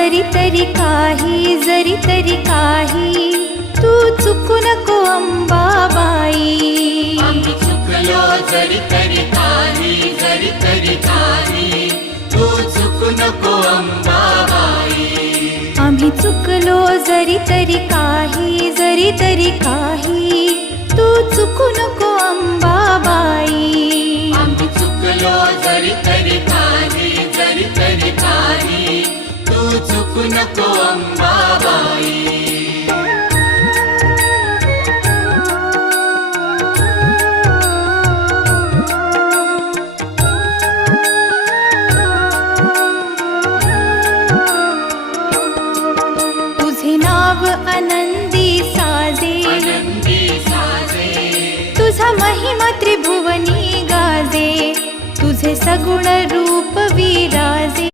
जरी तरी काही तू चुकू नको अंबाबाई. आम्ही चुकलो जरी तरी काही तू चुकू नको अंबाबाई. आम्ही चुकलो जरी तरी काही तू चुकू नको अंबाबाई. आम्ही चुकलो जरी तरी काही तू चुकू नको अंबाबाई. तुझे नाव आनंदी साजे, तुझा महिमा त्रिभुवनी गाजे. तुझे सगुण रूप विराजे,